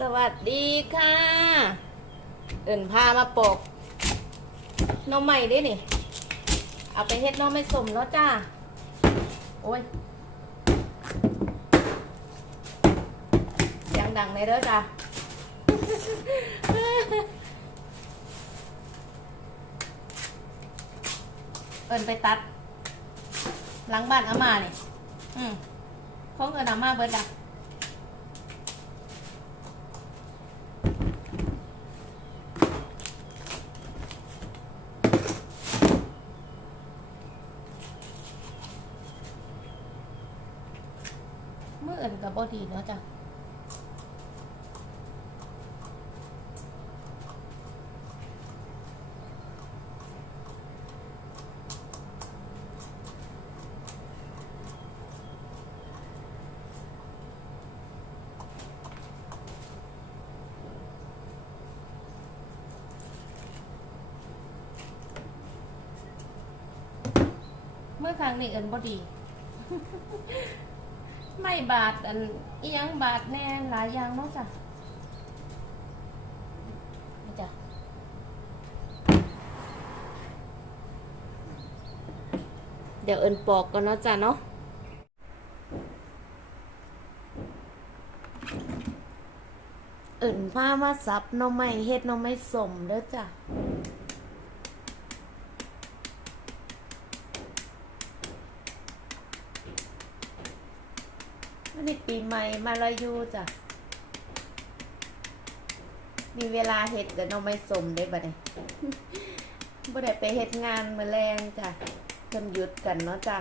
สวัสดีค่ะ เอิ่นพามาปกน้องใหม่ได้นี่ เอาไปเฮ็ดน้องไม่สมแล้วจ้า โอ้ยเสียงดังเลยเด้อจ้าเอินไปตัด หลังบ้านอามาเนี่ยอืมของเอินอามาเบิดอะ เมื่อเอิ นกับบอดีเนาจ้ะเมื่อครั้งนี้เอินบอดี ไม่บาดอันอียังบาดแน่หลายอย่างเนาะจ้ะจ้ะเดี๋ยวเอินปอกก่อนเนาะจ้ะเนาะเอินผ้ามาซับน้องไม่เฮ็ดน้องไม่สมเด้อจ้ะ วันนี้ ปีใหม่มาลายูจ้ะ มีเวลาเห็ดกับน้องไม่สมได้บัดนี้บ่ได้ไปเฮ็ดงานมาแรงจ้ะเพิ่นหยุดกันเนาะจ้ะ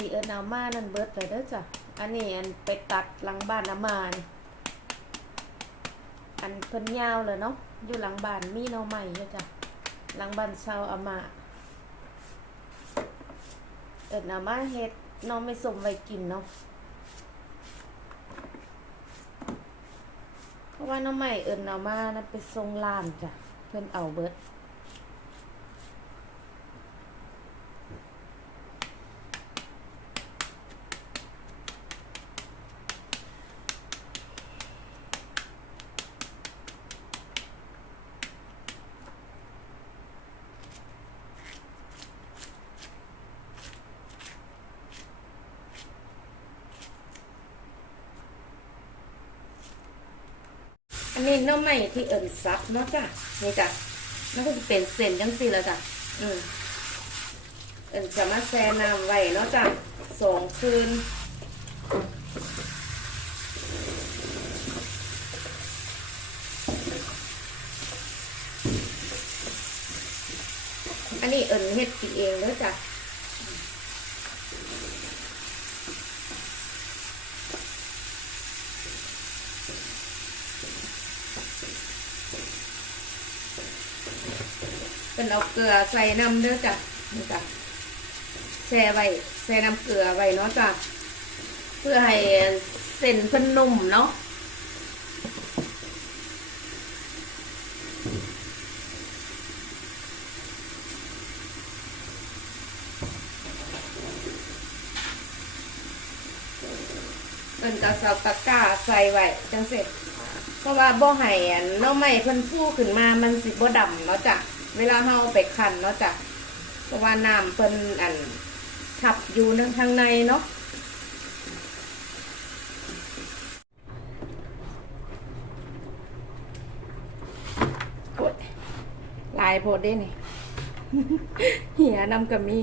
ที่เอิญเอามานั่นเบิดเลยเด้อจ้ะ อันนี้อันไปตัดหลังบ้านน้ำมานี่อันเพิ่นยาวเลยเนาะ อยู่หลังบ้านมีหน้อใหม่เลยจ้ะ หลังบ้านเซาอามา เอิญเอามาเฮ็ดน้องไม่สมไว้กินเนาะเพราะว่าน้องใหม่เอิญเอามานั่นไปทรงลานจ้ะ เพิ่นเอาเบิด อันนี้น้ำใหม่ที่เอิญซับเนาะจ้ะนี่จ้ะแล้วก็จะเป็นเส้นจังสี่แล้วจ้ะอืมเอิญจะมาแช่น้ำไว้เนาะจ้ะสองคืนอันนี้เอิญเฮ็ดกินเองเนาะจ้ะ เป็นเอาเกลือใส่น้ำเด้อจ้ะนี่จ้ะแช่ไว้แช่น้ำเกลือไว้เนาะจ้ะเพื่อให้เส้นเพิ่นนุ่มเนาะเป็นกระสับตะกร้าใส่ไว้จังเสร็จเพราะว่าบ่ไห้อันหน้องใหม่เพิ่นฟูขึ้นมามันสิบ่ดำเนาะจ้ะ เวลาเฮาไปคั้นเนาะจ้ะเพราะว่าน้ำเป็นอันทับอยู่ในข้างในเนาะโอ๊ยหลายายโพดได้นี่เหียนำกับมี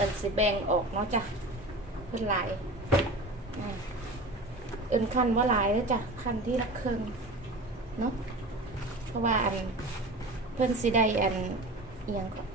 อันสิแบ่งออกเนาะจ้ะเพิ่นหลายอืมเอินขันว่าหลายแล้วจ้ะขันที่รักเครึ่งเนาะเพราะว่าอันเพิ่นสิได้อันเอียงก่อน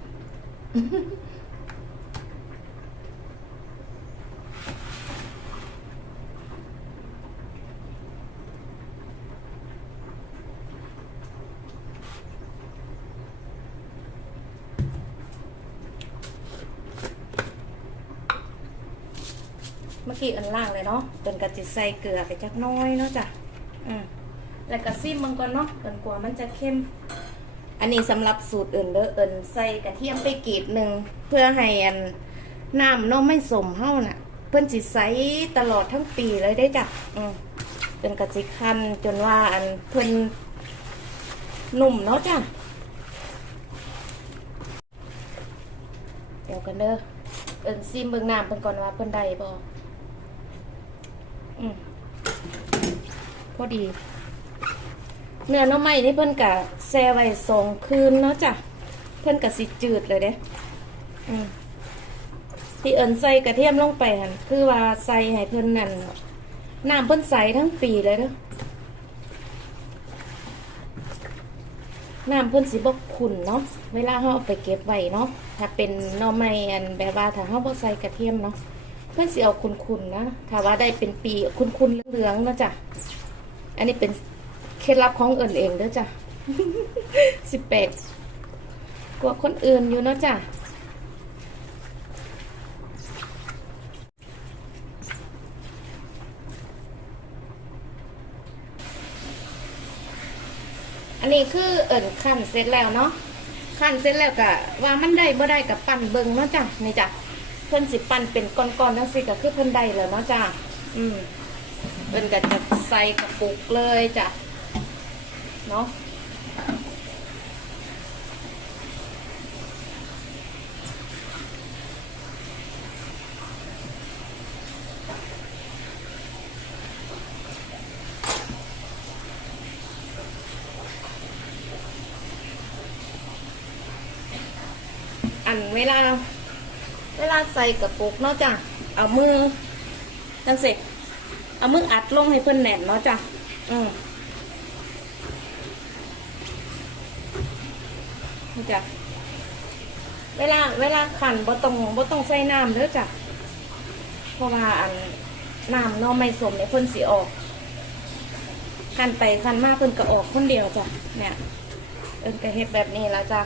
อกี้อันล่างเลยเนาะเป็นกระจิใส่เกลือไปจักน้อยเนาะจ้ะอืมแล้วก็ซิมมันก่อนเนาะเป็นกลัวมันจะเข้ม อันนี้สำหรับสูตรอื่นเด้อเอินใส่กระเทียมไปกรีดหนึ่งเพื่อให้อันน้ำเนาะไม่สมเฮาน่ะ เพิ่นสิใสตลอดทั้งปีเลยได้จ้ะอืมเป็นกระจิคันจนว่าอันเพิ่นนุ่มเนาะจ้ะเดี๋ยวกันเด้อเอินซิมเบิ่งน้ำเพิ่นก่อนว่าเพิ่นได้บ่ อืมพอดี เนื้อน้ำไม้นี่เพิ่นกะแช่ไว้สองคืนเนาะจ้ะ เพิ่นกะสิจืดเลยเด้อืมที่เอิญใส่กระเทียมลงไปหันคือว่าใส่ให้เพิ่นนั่นน้ำเพิ่นใส่ทั้งปีเลยเด้อน้ำเพิ่นสิบ่ขุ่นเนาะ เวลาเฮาเอาไปเก็บไว้เนาะ ถ้าเป็นหน่อไม้อันแบบว่าถ้าเฮาบ่ใส่กระเทียมเนาะ เพื่อนสิเอาคุณๆนะถ้าว่าได้เป็นปีคุณๆเหลืองๆนะจ๊ะอันนี้เป็นเคล็ดลับของเอิญเองเด้อจ้ะสิบแปดกว่าคนอื่นอยู่นะจ้ะอันนี้คือเอิญขั้นเสร็จแล้วเนาะขั้นเสร็จแล้วกะว่ามันได้บ่ได้กับปั่นเบิงเนาะจ้ะนี่จ้ะ เพิ่นสิปั่นเป็นก้อนๆจังซี่ก็คือเพิ่นได้แล้วเนาะจ้าอืมเพิ่นก็จะใส่กระปุกเลยจ้ะเนาะอันเวลาเรา วลาใส่กระปุกเนาะจ้ะเอามือจังสิเอามืออัดลงให้เพิ่นแน่นเนาะจ้ะอืมนี่จ้ะเวลาเวลาขันบ่ต้องบ่ต้องใส่น้ำเด้อจ้ะเพราะว่าอันน้ำเนาะไม่สมเนี่ยเพิ่นสิออกขันไปขันมาเพิ่นก็ออกคนเดียวจ้ะเนี่ยเอิ้นก็เฮ็ดแบบนี้แล้วจ้ะ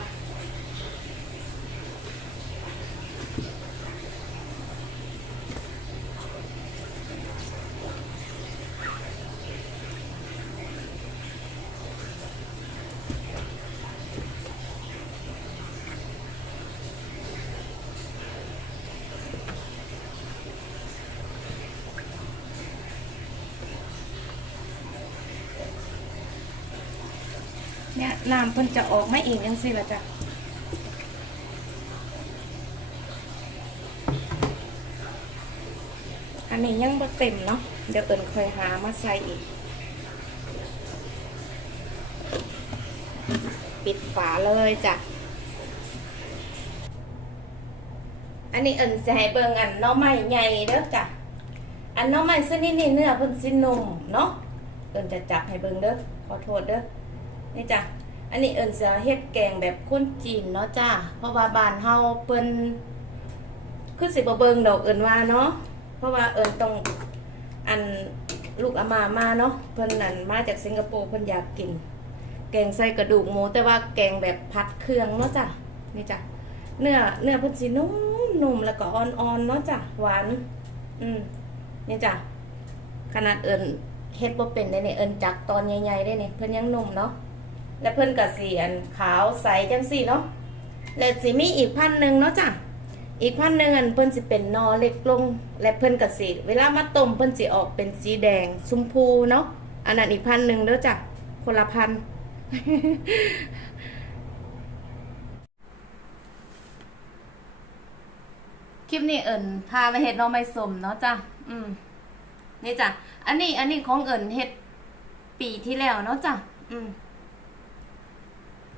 เน้ำเพิ่นจะออกไม่เองยังสิละจ้ะอันนี้ยังบ่เต็มเนาะเดี๋ยวเอิญค่อยหามาใส่อีก ปิดฝาเลยจ้ะอันนี้เอิญจะให้เบิ่งอันน้อไม้ใหญ่เด้อจ้ะอันน้อไม้ชนิดนี้เนื้อเพิ่นสินุ่มเนาะเอิญจะจับให้เบิ่งเด้อขอโทษเด้อนี่จ้ะ อันนี้เอิญจะเฮ็ดแกงแบบคนจีนเนาะจ้าเพราะว่าบ้านเฮาเปิ้นคือสิบ่เบิ่งดอกเอิญว่าเนาะเพราะว่าเอิญต้องอันลูกอามามาเนาะเพิ่นนั่นมาจากสิงคโปร์เพิ่นอยากกิน แกงใส่กระดูกหมู แต่ว่าแกงแบบผัดเครื่องเนาะจ้ะนี่จ้ะเนื้อเนื้อเพิ่นสินุ่มนุ่มแล้วก็อ่อนๆเนาะจ้ะหวานอืมนี่จ้ะขนาดเอิญเฮ็ดบ่เป็นได้เนี่ยเอิญจักตอนใหญ่ๆได้เนี่ยเพิ่นยังนุ่มเนาะ และเพิ่นกับสีอันขาวใสจังสีเนาะและสิมีอีกพันหนึ่งเนาะจ้ะอีกพันหนึ่งอันเพิ่นสิเป็นนอเล็กลง และเพิ่นกับสีเวลามาต้มเพิ่นสิออกเป็นสีแดงชมพูเนาะอันนั้นอีกพันหนึ่งเด้อจ้ะคนละพันคลิปนี้เอิญพาไปเห็ดน้องไม้สมเนาะจ้ะ อืม นี่จ้ะ อันนี้ อันนี้ของเอิญเห็ดปีที่แล้วเนาะจ้ะ อืม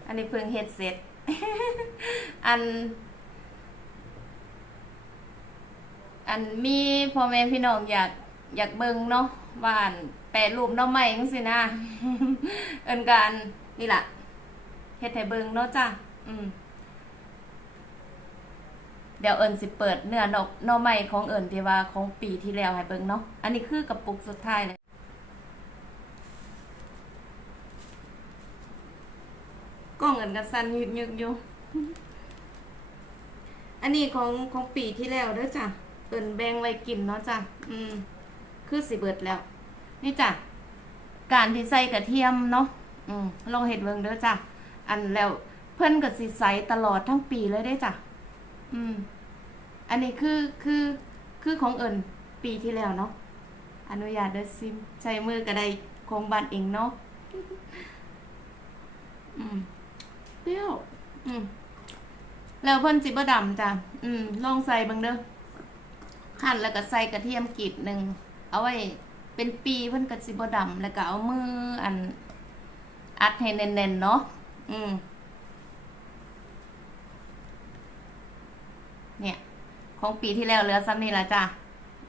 อันนี้เพิ่งเห็ดเสร็จ อัน อันมีพ่อแม่พี่น้องอยากอยากเบิ่งเนาะว่าอันแปรรูปน้องใหม่จังซี่นะเอิ้นกันนี่ล่ะเฮ็ดให้เบิ่งเนาะจ้ะอืมเดี๋ยวเอิญสิเปิดเนื้อนกน่อใหม่ของเอิญที่ว่าของปีที่แล้วให้เบิ่งเนาะ อันนี้คือกระปุกสุดท้ายเลย กล้องเอิญกับสันยึกยึกอยู่ อันนี้ของของปีที่แล้วเด้อจ้ะเอิญแบงไว้กินเนาะจ้ะอืม คือสิเบิดแล้ว นี่จ้ะ การที่ใส่กระเทียมเนาะ อืมลองเห็ดเบิงเด้อจ้ะ อันแล้วเพิ่นก็สิใสตลอดทั้งปีเลยได้จ้ะ อืม อันนี้คือคือคือของเอิญปีที่แล้วเนาะ อนุญาตเด้อซิม ใช้มือก็ได้ของบ้านเองเนาะ อืม รี้ยวอืมแล้วเพิ่นสิบ่ดำจ้ะ อืม ลองใส่บิ่งเด้อคั่นแล้วก็ใส่กระเทียมกรีดหนึ่ง เอาไว้เป็นปีเพิ่นก็สิบ่ดำแล้วก็เอามืออัน อัดให้แน่นๆเนาะ อืม เนี่ย ของปีที่แล้วเหลือซ้ำนี่ละจ้ะ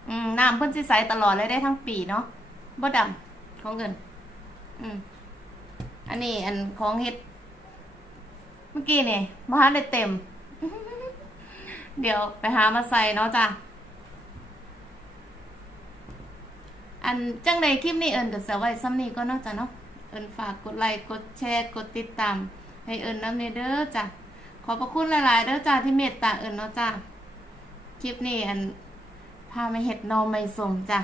อืม น้ำเพิ่นสิใส่ตลอดเลยได้ทั้งปีเนาะบ่ดำของเงิน อืม อันนี้อันของเฮ็ด มื่อกี้นี่มาหาได้เต็ม เดี๋ยวไปหามาใส่เนาะจ้ะ อันจังใดคลิปนี้เอิญกับเสไว้ซ้ำนี้ก็นาะจ้ะเนาะ เอิญฝากกดไลค์กดแชร์กดติดตาม ให้เอิญน้ำเนเด้อจ้ะ ขอบพระคุณหลาย ๆ เด้อจ้าที่เมตตาเอิญเนาะจ้าคลิปนี้อันพามาเห็ดนอไม่สมจ้ะ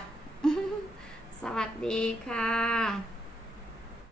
สวัสดีค่ะ